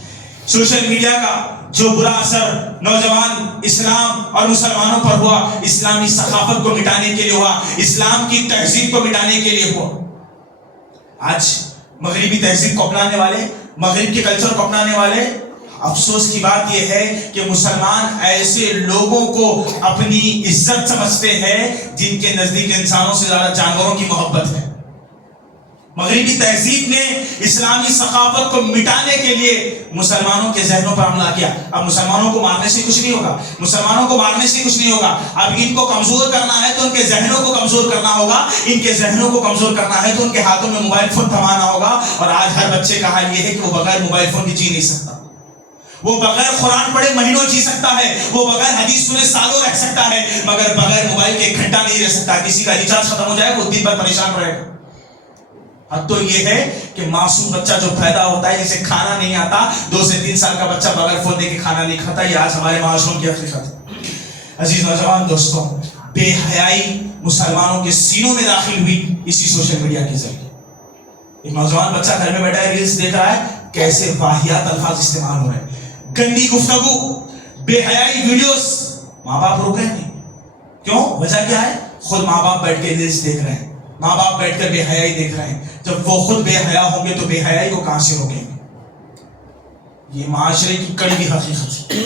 سوشل میڈیا کا جو برا اثر نوجوان اسلام اور مسلمانوں پر ہوا، اسلامی ثقافت کو مٹانے کے لیے ہوا، اسلام کی تہذیب کو مٹانے کے لیے ہوا. آج مغربی تہذیب کو اپنانے والے، مغرب کے کلچر کو اپنانے والے، افسوس کی بات یہ ہے کہ مسلمان ایسے لوگوں کو اپنی عزت سمجھتے ہیں جن کے نزدیک انسانوں سے زیادہ جانوروں کی محبت ہے. مغربی تہذیب نے اسلامی ثقافت کو مٹانے کے لیے مسلمانوں کے ذہنوں پر حملہ کیا. اب مسلمانوں کو مارنے سے کچھ نہیں ہوگا، مسلمانوں کو مارنے سے کچھ نہیں ہوگا. اب ان کو کمزور کرنا ہے تو ان کے ذہنوں کو کمزور کرنا ہوگا، ان کے ذہنوں کو کمزور کرنا ہے تو ان کے ہاتھوں میں موبائل فون تھمانا ہوگا. اور آج ہر بچے کا حال یہ ہے کہ وہ بغیر موبائل فون کے جی نہیں سکتا، وہ بغیر قرآن پڑھے مہینوں جی سکتا ہے، وہ بغیر حدیث سنے سالوں رہ سکتا ہے، مگر بغیر موبائل کے 1 گھنٹہ نہیں رہ سکتا. کسی کا ریچارج ختم ہو جائے وہ دن بھر پریشان رہے گا. حد تو یہ ہے کہ معصوم بچہ جو پیدا ہوتا ہے جسے کھانا نہیں آتا، 2 سے 3 سال کا بچہ بغیر فون دے کے کھانا نہیں کھاتا. یہ آج ہمارے معاشروں کی حقیقت ہے. عزیز نوجوان دوستوں، بے حیائی مسلمانوں کے سینوں میں داخل ہوئی اسی سوشل میڈیا کے ذریعے. ایک نوجوان بچہ گھر میں بیٹھا ہے، ریلز دیکھ رہا ہے، کیسے واہیات الفاظ استعمال ہو رہے ہیں، گندی گفتگو، بے حیائی ویڈیوز. ماں باپ روک رہے ہیں. کیوں؟ وجہ کیا ہے؟ خود ماں باپ بیٹھ کے ریلز دیکھ رہے ہیں، ماں باپ بیٹھ کر بے حیائی دیکھ رہے ہیں. جب وہ خود بے حیا ہوں گے تو بے حیائی کو کہاں سے روکیں گے؟ یہ معاشرے کی کڑوی حقیقت ہے.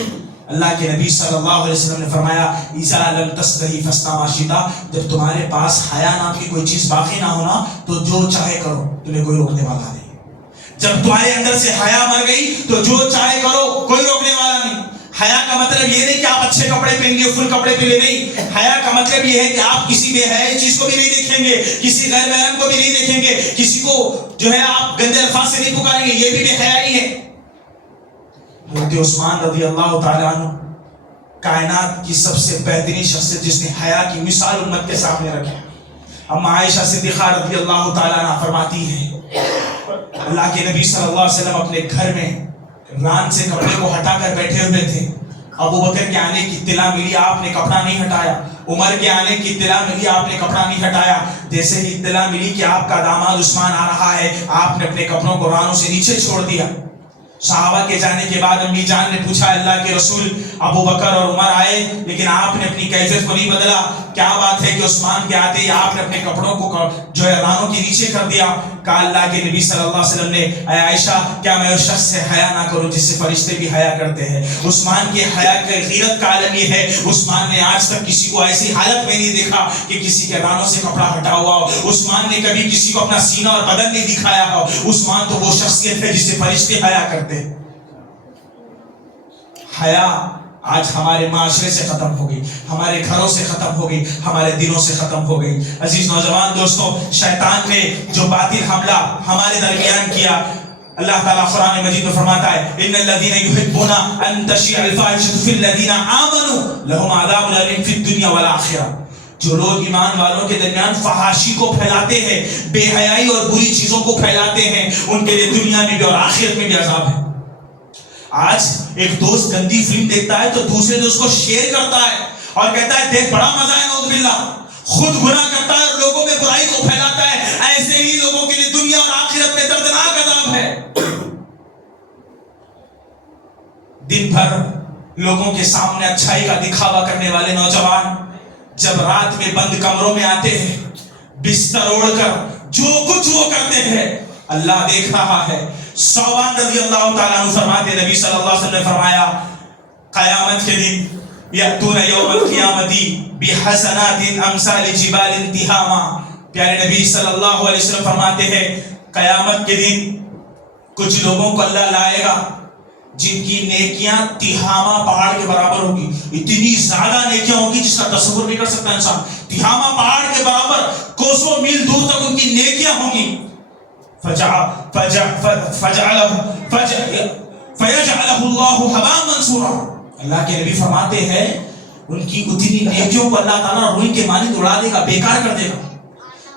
اللہ کے نبی صلی اللہ علیہ وسلم نے فرمایا اذا لم تستحی فاصنع ما شئت. جب تمہارے پاس حیا نام کی کوئی چیز باقی نہ ہونا تو جو چاہے کرو، تمہیں کوئی روکنے والا نہیں. جب تمہارے اندر سے حیا مر گئی تو جو چاہے کرو، کوئی روکنے والا نہیں. حیا کا مطلب یہ نہیں کہ آپ اچھے کپڑے پہن گے، فل کپڑے پہنے نہیں. حیا کا مطلب یہ ہے کہ آپ کسی بے حیائی چیز کو بھی نہیں دیکھیں گے، کسی غیر محرم کو بھی نہیں دیکھیں گے، کسی کو جو ہے آپ گندے الفاظ سے نہیں پکاریں گے. یہ بھی بے حیائی ہے. حضرت عثمان رضی اللہ تعالیٰ عنہ کائنات کی سب سے بہترین شخصیت جس نے حیا کی مثال امت کے سامنے رکھی. اما عائشہ صدیقہ رضی اللہ تعالیٰ عنہ فرماتی ہیں اللہ کے نبی صلی اللہ علیہ وسلم اپنے گھر میں ران سے کپڑے کو ہٹا کر بیٹھے ہوئے تھے. ابو بکر کے آنے کی اطلاع ملی، آپ نے کپڑا نہیں ہٹایا. عمر کے آنے کی اطلاع ملی، آپ نے کپڑا نہیں ہٹایا. جیسے ہی اطلاع ملی کہ آپ کا داماد عثمان آ رہا ہے، آپ نے اپنے کپڑوں کو رانوں سے نیچے چھوڑ دیا. صحابہ کے جانے کے بعد امی جان نے پوچھا اللہ کے رسول ابو بکر اور عمر آئے لیکن آپ نے اپنی کیفیت کو نہیں بدلا، کیا بات ہے کہ عثمان کے آتے ہی آپ نے اپنے کپڑوں کو جو ہے رانوں کے نیچے کر دیا؟ کہا اللہ کے نبی صلی اللہ علیہ وسلم نے اے عائشہ کیا میں اس شخص سے حیا نہ کروں جس سے فرشتے بھی حیا کرتے ہیں؟ عثمان کی حیا کی غیرت کا عالم یہ ہے، عثمان نے آج تک کسی کو ایسی حالت میں نہیں دیکھا کہ کسی کے رانوں سے کپڑا ہٹا ہوا ہو. عثمان نے کبھی کسی کو اپنا سینہ اور بدن نہیں دکھایا ہو. عثمان تو وہ شخصیت ہے جس سے فرشتے حیا کرتے. حیا آج ہمارے معاشرے سے ختم ہو گئی، ہمارے گھروں سے ختم ہو گئی، ہمارے دلوں سے ختم ہو گئی. عزیز نوجوان دوستوں، شیطان نے جو باطل حملہ ہمارے درمیان کیا، اللہ تعالیٰ قرآن مجید میں فرماتا ہے ان الذین یحبون ان تشیع الفاحشۃ فی الذین آمنوا لہم عذاب الیم فی الدنیا والآخرہ. جو لوگ ایمان والوں کے درمیان فحاشی کو پھیلاتے ہیں، بے حیائی اور بری چیزوں کو پھیلاتے ہیں، ان کے لیے دنیا میں بھی اور آخرت میں بھی عذاب ہے. آج ایک دوست گندی فلم دیکھتا ہے تو دوسرے دوست کو شیئر کرتا ہے اور کہتا ہے دیکھ بڑا مزہ ہے، نعوذ باللہ. خود گناہ کرتا ہے اور لوگوں میں برائی کو پھیلاتا ہے. ایسے ہی لوگوں کے لیے دنیا اور آخرت میں دردناک عذاب ہے. دن بھر لوگوں کے سامنے اچھائی کا دکھاوا کرنے والے نوجوان جب رات میں بند کمروں میں آتے ہیں، بستر اوڑھ کر جو کچھ وہ کرتے ہیں اللہ دیکھ رہا ہے. ثوبان رضی اللہ تعالیٰ عنہ فرماتے نبی صلی اللہ علیہ وسلم نے فرمایا قیامت کے دن یأتون یوم القیامت بحسنات امثال جبال تہامہ. پیارے نبی صلی اللہ علیہ وسلم فرماتے ہیں قیامت کے دن کچھ لوگوں کو اللہ لائے گا جن کی نیکیاں تہامہ پہاڑ کے برابر ہوگی. اتنی زیادہ نیکیاں ہوگی جس کا تصور نہیں کر سکتا انسان. تہامہ پہاڑ کے برابر کوسوں میل دور تک ان کی نیکیاں ہوں گی. فَيَجْعَلَهُ اللَّهُ هَبَاءً مَنْثُورًا. اللہ کے نبی فرماتے ہیں ان کی اتنی نیکیوں کو اللہ تعالیٰ روئی کے مانند اڑا دے گا، بیکار کر دے گا.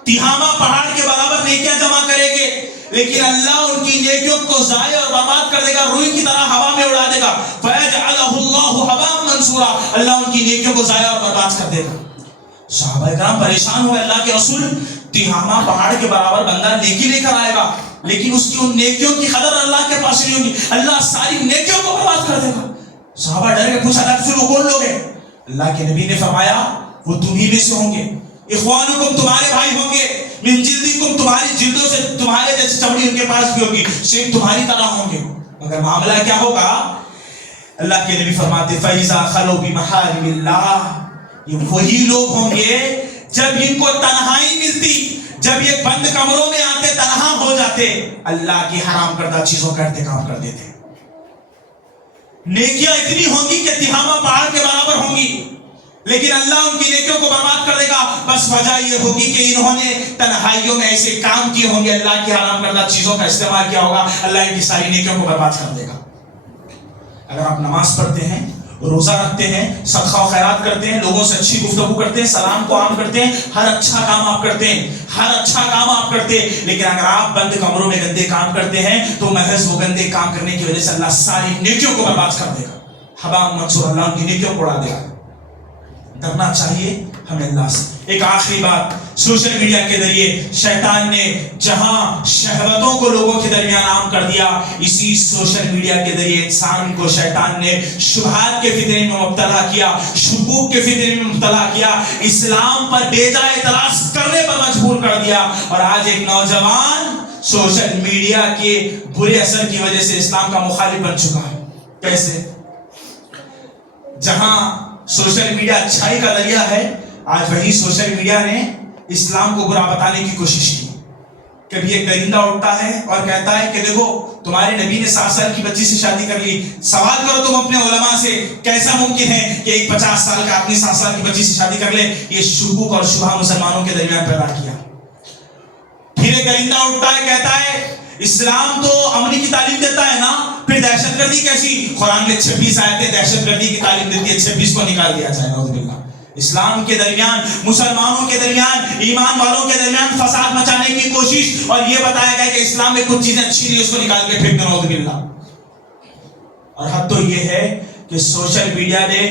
تہامہ پہاڑ کے برابر نیکیاں جمع کریں گے لیکن اللہ ان کی نیکیوں کو ضائع اور برباد کر دے گا، روئی کی طرح ہوا میں اڑا دے گا. فَيَجْعَلَهُ اللَّهُ هَبَاءً مَنْثُورًا. اللہ ان کی نیکیوں کو ضائع اور برباد کر دے گا. صحابہ کرام پریشان ہوئے. اللہ کے رسول تہامہ پہاڑ کے برابر بندہ نیکی لے کر آئے گا لیکن اس کی ان نیکیوں کی قدر اللہ کے پاس نہیں ہوگی، اللہ ساری نیکیوں کو برباد کر دے گا. صحابہ ڈر کے پوچھا اللہ وہ کون لوگ ہیں؟ اللہ کے نبی نے فرمایا وہ تمہیں میں سے ہوں گے. اخوانکم تمہارے بھائی ہوں گے، من جلدکم تمہاری جلدوں سے تمہارے جیسی چمڑی ان کے پاس بھی ہوگی، سیم تمہاری طرح ہوں گے. مگر معاملہ کیا ہوگا؟ اللہ کے نبی فرماتے فَإِذَا خَلَوْا بِمَحَارِمِ اللَّهِ. یہ وہی لوگ ہوں گے جب ان کو تنہائی ملتی، جب یہ بند کمروں میں آتے تنہا ہو جاتے اللہ کی حرام کردہ چیزوں کا ارتکاب کر دیتے. نیکیاں اتنی ہوں گی کہ تہامہ پہاڑ کے برابر ہوں گی لیکن اللہ ان کی نیکیوں کو برباد کر دے گا. بس وجہ یہ ہوگی کہ انہوں نے تنہائیوں میں ایسے کام کیے ہوں گے، اللہ کی حرام کردہ چیزوں کا استعمال کیا ہوگا، اللہ ان کی ساری نیکیوں کو برباد کر دے گا. اگر آپ نماز پڑھتے ہیں، روزہ رکھتے ہیں، صدقہ و خیرات کرتے ہیں، لوگوں سے اچھی گفتگو کرتے ہیں، سلام کو عام کرتے ہیں، ہر اچھا کام آپ کرتے ہیں، ہر اچھا کام آپ کرتے ہیں، لیکن اگر آپ بند کمروں میں گندے کام کرتے ہیں تو محض وہ گندے کام کرنے کی وجہ سے اللہ ساری نیکیوں کو برباد کر دے گا. ہباء منصورا. اللہ ان کی نیکیوں کو اڑا دے گا. ڈرنا چاہیے ہمیں اللہ سے. ایک آخری بات، سوشل میڈیا کے ذریعے شیطان نے جہاں شہوتوں کو لوگوں کے درمیان عام کر دیا، اسی سوشل میڈیا کے ذریعے انسان کو شیطان نے شبہات کے فتنے میں مبتلا کیا، شکوک کے فتنے میں مبتلا کیا، اسلام پر بیجا اعتراض کرنے پر مجبور کر دیا. اور آج ایک نوجوان سوشل میڈیا کے برے اثر کی وجہ سے اسلام کا مخالف بن چکا ہے. کیسے؟ جہاں سوشل میڈیا اچھائی کا ذریعہ ہے، آج وہی سوشل میڈیا نے اسلام کو برا بتانے کی کوشش کی. کبھی ایک درندہ اٹھتا ہے اور کہتا ہے کہ دیکھو تمہارے نبی نے 7 سال کی بچی سے شادی کر لی، سوال کرو تم اپنے علماء سے کیسا ممکن ہے کہ ایک 50 سال کا آدمی 7 سال کی بچی سے شادی کر لے؟ یہ شکوک اور شبہ مسلمانوں کے درمیان پیدا کیا. پھر ایک درندہ اٹھتا ہے کہتا ہے اسلام تو امن کی تعلیم دیتا ہے نا، پھر دہشت گردی کیسی؟ قرآن میں 26 آیتیں دہشت گردی کی تعلیم دیتی ہے، 26 کو نکال دیا جائے. نعوذ باللہ. اسلام کے درمیان، مسلمانوں کے درمیان، ایمان والوں کے درمیان فساد مچانے کی کوشش، اور یہ بتایا گیا کہ اسلام میں کچھ چیزیں اچھی نہیں اس کو نکال کے پھینک دو. نعوذ باللہ. اور حد تو یہ ہے کہ سوشل میڈیا نے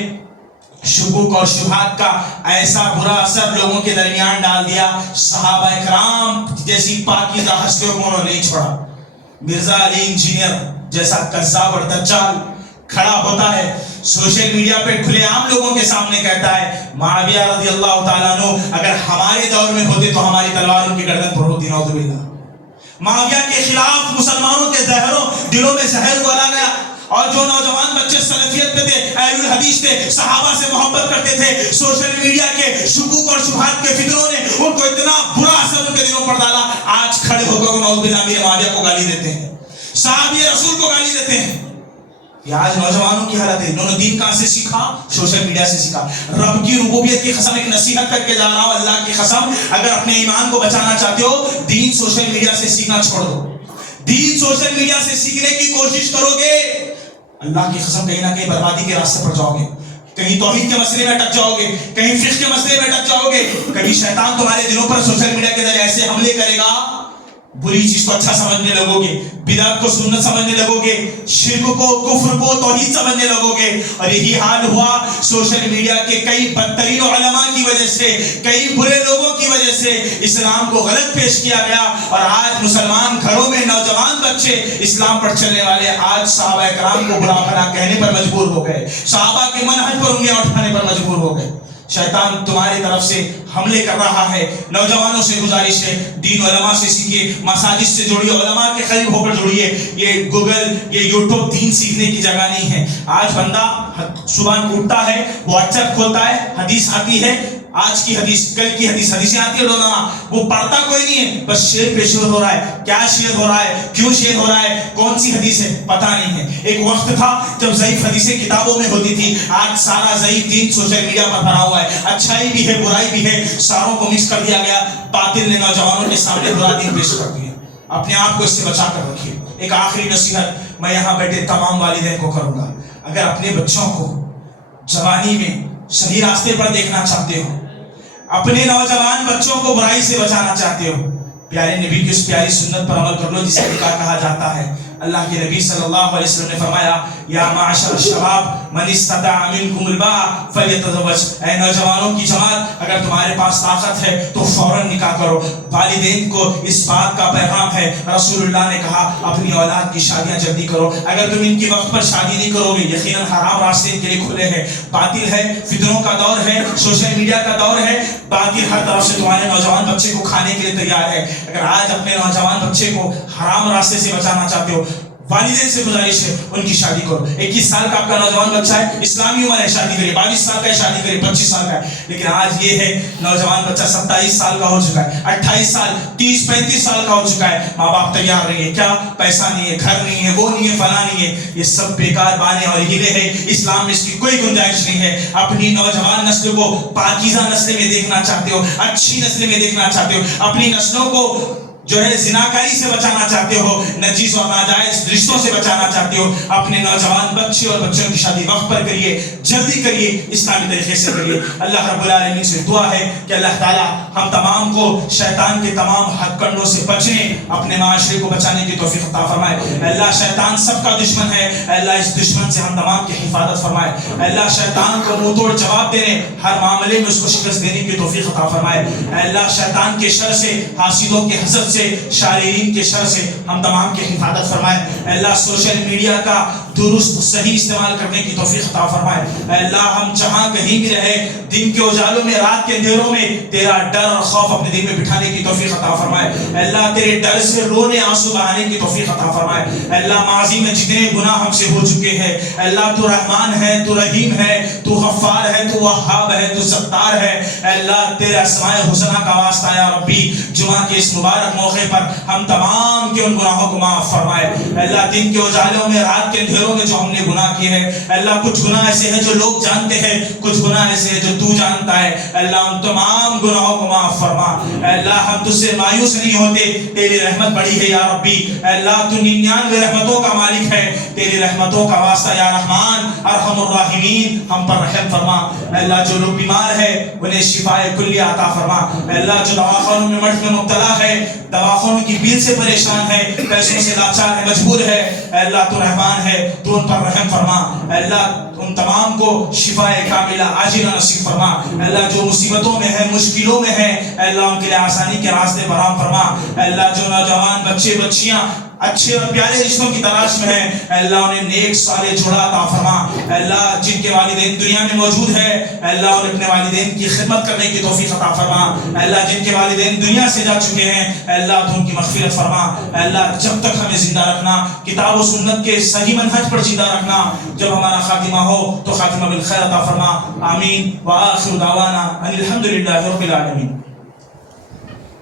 شکوک اور شبہات کا ایسا برا اثر لوگوں کے درمیان ڈال دیا، صحابہ کرام جیسی پاکیزہ ہستیوں کو انہوں نے نہیں چھوڑا. مرزا علی انجینئر جیسا قذاب اور دجال کھڑا ہوتا ہے سوشل میڈیا پہ کھلے عام لوگوں کے سامنے، کہتا ہے معاویہ رضی اللہ تعالیٰ عنہ اگر ہمارے دور میں ہوتے تو ہماری تلوار ان کی گردن پر ہوتی. نعوذ باللہ. معاویہ کے خلاف مسلمانوں کے دلوں میں زہر ڈالا گیا، اور جو نوجوان بچے سلفیت پہ تھے، اہل الحدیث تھے، صحابہ سے محبت کرتے تھے، سوشل میڈیا کے شکوک اور شبہات کے فتنوں نے ان کو اتنا برا اثر ان کے دلوں پر ڈالا، آج کھڑے ہو کر نعوذ باللہ امیر معاویہ کو گالی دیتے ہیں، صحابی رسول کو گالی دیتے ہیں. یہ آج نوجوانوں کی حالت ہے. انہوں نے دین کہاں سے سیکھا؟ سوشل میڈیا سے سیکھا. رب کی ربوبیت کی قسم ایک نصیحت کر کے جا رہا ہوں، اللہ کی قسم اگر اپنے ایمان کو بچانا چاہتے ہو دین سوشل میڈیا سے سیکھنا چھوڑ دو. دین سوشل میڈیا سے سیکھنے کی کوشش کرو گے، اللہ کی قسم کہیں نہ کہیں بربادی کے راستے پر جاؤ گے. کہیں توحید کے مسئلے میں اٹک جاؤ گے، کہیں فقہ کے مسئلے میں اٹک جاؤ گے. کبھی شیطان تمہارے دلوں پر سوشل میڈیا کے ذریعے ایسے حملے کرے گا، بری چیز کو اچھا سمجھنے لگو گے، بدعت کو سنت سمجھنے لگو گے، شرک کو، کفر کو توحید سمجھنے لگو گے. اور یہی حال ہوا سوشل میڈیا کے کئی بدترین علماء کی وجہ سے، کئی برے لوگوں کی وجہ سے اسلام کو غلط پیش کیا گیا. اور آج مسلمان گھروں میں نوجوان بچے اسلام پر چلنے والے آج صحابہ کرام کو برا بھلا کہنے پر مجبور ہو گئے، صحابہ کے منہج پر انگلیاں اٹھانے پر مجبور ہو گئے. شیطان تمہاری طرف سے حملے کر رہا ہے. نوجوانوں سے گزارش ہے دین علماء سے سیکھیے, مساجد سے جڑیے, علماء کے قریب ہو کر جڑیے. یہ گوگل, یہ یوٹیوب دین سیکھنے کی جگہ نہیں ہے. آج بندہ صبح اٹھتا ہے, واٹس ایپ کھولتا ہے, حدیث آتی ہے, آج کی حدیث, کل کی حدیث, حدیثیں آتی ہے روزانہ, وہ پڑھتا کوئی نہیں ہے, بس شعر پہ شعر ہو رہا ہے. کیا شعر ہو رہا ہے, کیوں شعر ہو رہا ہے, کون سی حدیث ہے, پتہ نہیں ہے. ایک وقت تھا جب ضعیف حدیثیں کتابوں میں ہوتی تھی. آج سارا ضعیف دین سوشل میڈیا پر بھرا ہوا ہے. اچھائی بھی ہے, برائی بھی ہے, ساروں کو مکس کر دیا گیا. باطل نے نوجوانوں کے سامنے برا دین پیش کر دیا. اپنے آپ کو اس سے بچا کر رکھیے. ایک آخری نصیحت میں یہاں بیٹھے تمام والدین کو کروں گا. اگر اپنے بچوں کو جوانی میں صحیح راستے پر دیکھنا چاہتے ہو, اپنے نوجوان بچوں کو برائی سے بچانا چاہتے ہو, پیارے نبی کی اس پیاری سنت پر عمل کر لو جسے نکاح کہا جاتا ہے. اللہ کے نبی صلی اللہ علیہ وسلم نے فرمایا, یا معاشر الشباب من استطاع منکم الباء فلیتزوج. اے نوجوانوں کی جماعت, اگر تمہارے پاس طاقت ہے تو فوراً نکاح کرو. والدین کو اس بات کا پیغام ہے, رسول اللہ نے کہا اپنی اولاد کی شادیاں جلدی کرو. اگر تم ان کی وقت پر شادی نہیں کرو گے, یقیناً حرام راستے ان کے لیے کھلے ہیں. باطل ہے, فتنوں کا دور ہے, سوشل میڈیا کا دور ہے. باطل ہر طرف سے تمہارے نوجوان بچے کو کھانے کے لیے تیار ہے. اگر آج اپنے نوجوان بچے کو حرام راستے سے بچانا چاہتے ہو, والدین سے گزارش ہے ان کی شادی کرو. 21 سال کا آپ کا نوجوان بچہ ہے, اسلامی عمر ہے, شادی کریے. 22 سال کا ہے, شادی کریے. 25 سال کا ہے. لیکن آج یہ ہے نوجوان بچہ 27 سال کا ہو چکا ہے, 28 سال, 30, 35 سال کا ہو چکا ہے. ماں باپ تیار نہیں ہے. کیا پیسہ نہیں ہے, گھر نہیں ہے, وہ نہیں ہے, فلاں نہیں ہے. یہ سب بیکار بانے اور ہیلے ہیں. اسلام میں اس کی کوئی گنجائش نہیں ہے. اپنی نوجوان نسل کو پاکیزہ نسل میں دیکھنا چاہتے ہو, اچھی نسل میں دیکھنا چاہتے ہو, اپنی نسلوں کو جو ہے زناکاری سے بچانا چاہتے ہو, نجیس اور ناجائز رشتوں سے بچانا چاہتے ہو, اپنے نوجوان بچے اور بچوں کی شادی وقت پر کریے, جلدی کریے, اسلامی طریقے سے کریے. اللہ رب العالمین سے دعا ہے کہ اللہ تعالیٰ ہم تمام کو شیطان کے تمام ہتھ کنڈوں سے بچنے, اپنے معاشرے کو بچانے کی توفیق عطا فرمائے. اللہ شیطان سب کا دشمن ہے, اللہ اس دشمن سے ہم تمام کی حفاظت فرمائے. اللہ شیطان کو منہ توڑ جواب دینے, ہر معاملے میں اس کو شکست دینے کی توفیق عطا فرمائے. اللہ شیطان کے شر سے, حاسدوں کے حسد سے, شاررین کے شر سے ہم تمام کی حفاظت فرمائے. اللہ سوشل میڈیا کا درست صحیح استعمال کرنے کی توفیق عطا فرمائے. اللہ ہم جہاں کہیں بھی رہے, دن کے اجالوں میں, رات کے اندھیروں میں, تیرا ڈر اور خوف اپنے دل میں بٹھانے کی توفیق عطا فرمائے. اللہ تیرے ڈر سے رونے آنسو بہانے کی توفیق عطا فرمائے. اللہ ماضی میں جتنے گناہ ہم سے ہو چکے ہیں, اللہ تو رحمان ہے, تو رحیم ہے, تو غفار ہے, تو وہاب ہے, تو ستار ہے. اللہ تیرے اسماء الحسنی کا واسطہ یا ربی, جمعہ کے اس مبارک موقع پر ہم تمام کے ان گناہوں کو معاف فرمائے. اللہ دن کے اجالوں میں, رات کے اندھیروں میں جو ہم نے گناہ کیے ہیں, اللہ کچھ گناہ ایسے ہیں جو لوگ جانتے ہیں, کچھ گناہ ایسے ہیں جو تو جانتا ہے. اللہ ان تمام گناہوں کو معاف فرما. اللہ ہم تجھ سے مایوس نہیں ہوتے, تیری رحمت بڑی ہے یا ربی. اللہ تو 99 رحمتوں کا مالک ہے, تیری رحمتوں کا واسطہ یا رحمان ارحم الراحمین ہم پر رحم فرما. اللہ جو لوگ بیمار ہے انہیں شفاء کلیہ عطا فرما. اللہ جو دواخانوں میں مرض میں مبتلا ہے, دواخانوں کی بھیڑ سے پریشان ہے, پیسوں سے لاچار ہے, مجبور ہے, اللہ تو رحمان ہے, تو ان پر رحم فرما. اللہ ان تمام کو شفاء کاملہ عاجلہ نصیب فرما. اللہ جو مصیبتوں میں ہے, مشکلوں میں ہے, اللہ ان کے لیے آسانی کے راستے فراہم فرما. اللہ جو نوجوان بچے بچیاں اچھے اور پیارے رشتوں کی تلاش میں ہیں, اللہ انہیں نیک صالح جوڑا عطا فرما. اللہ جن کے والدین دنیا میں موجود ہیں, اللہ انہیں اپنے والدین کی خدمت کرنے کی توفیق عطا فرما. اللہ جن کے والدین دنیا سے جا چکے ہیں, اللہ تو ان کی مغفرت فرما. اللہ جب تک ہمیں زندہ رکھنا, کتاب و سنت کے صحیح منہج پر زندہ رکھنا, جب ہمارا خاتمہ ہو تو خاتمہ بالخیر عطا فرما. آمین. وآخر دعوانا ان الحمد للہ رب العالمین.